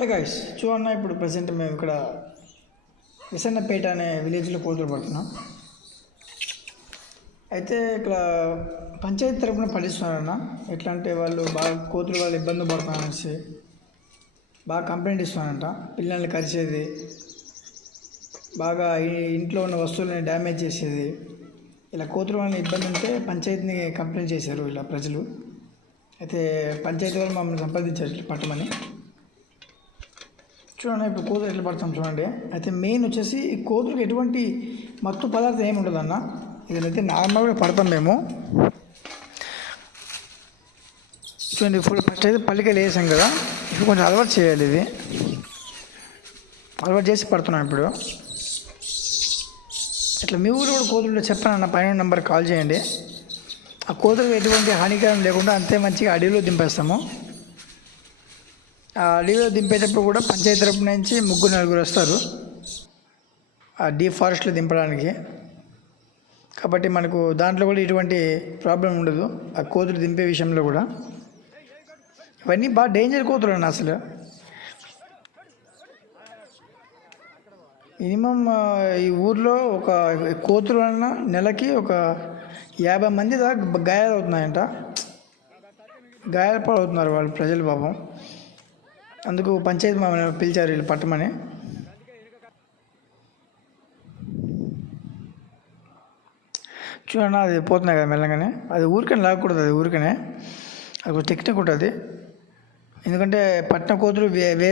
Hey guys చూడన్న ఇప్పుడు present మేము ఇక్కడ విసన్నపేట అనే విలేజ్లో కోతులు పడుతున్నాం. అయితే ఇక్కడ పంచాయతీ తరపున పట్టిస్తున్నారన్న ఎట్లా అంటే వాళ్ళు బాగా కోతులు వాళ్ళు ఇబ్బంది పడుతున్నారనేసి బాగా కంప్లైంట్ ఇస్తున్నారంట. పిల్లల్ని కరిచేది బాగా ఇంట్లో ఉన్న వస్తువులని డ్యామేజ్ చేసేది. ఇలా కోతుల వాళ్ళని ఇబ్బంది ఉంటే పంచాయతీని కంప్లైంట్ చేశారు ఇలా ప్రజలు. అయితే పంచాయతీ వాళ్ళు మమ్మల్ని సంప్రదించారు పట్టమని. చూడండి ఇప్పుడు కోతులు ఎట్లా పడతాం చూడండి. అయితే మెయిన్ వచ్చేసి ఈ కోతులకు ఎటువంటి మత్తు పదార్థం ఏమి ఉండదు అన్న ఇదైతే నార్మల్గా పడతాం మేము. చూడండి ఫుల్ ఫస్ట్ అయితే పల్లికాయలు వేసాం కదా. ఇప్పుడు కొంచెం అలవాటు చేయాలి ఇది. అలవాటు చేసి పడుతున్నాం ఇప్పుడు. ఇట్లా మీ ఊరు కూడా కోతులు చెప్పానన్న పైన నెంబర్ కాల్ చేయండి. ఆ కోతులకు ఎటువంటి హానికరం లేకుండా అంతే మంచిగా అడవిలో దింపేస్తాము. అడవిలో దింపేటప్పుడు కూడా పంచాయతీ తరపు నుంచి ముగ్గురు నలుగురు వస్తారు. ఆ డీప్ ఫారెస్ట్లో దింపడానికి. కాబట్టి మనకు దాంట్లో కూడా ఎటువంటి ప్రాబ్లం ఉండదు. ఆ కోతులు దింపే విషయంలో కూడా. ఇవన్నీ బాగా డేంజర్ కోతులు అన్న అసలు. మినిమం ఈ ఊర్లో ఒక కోతులు అన్న నెలకి ఒక యాభై మంది దాకా గాయాలు అవుతున్నాయంట గాయాల పాలవుతున్నారు వాళ్ళు ప్రజలు పాపం. అందుకు పంచాయతీ మమ్మల్ని పిలిచారు వీళ్ళు పట్టమని. చూడండి అది పోతున్నాయి కదా మెల్లగానే. అది ఊరికనే లాగకూడదు అది ఊరికనే. అది కొంచెం టెక్నిక్ ఉంటుంది. ఎందుకంటే పట్టిన కోతులు వే వేరే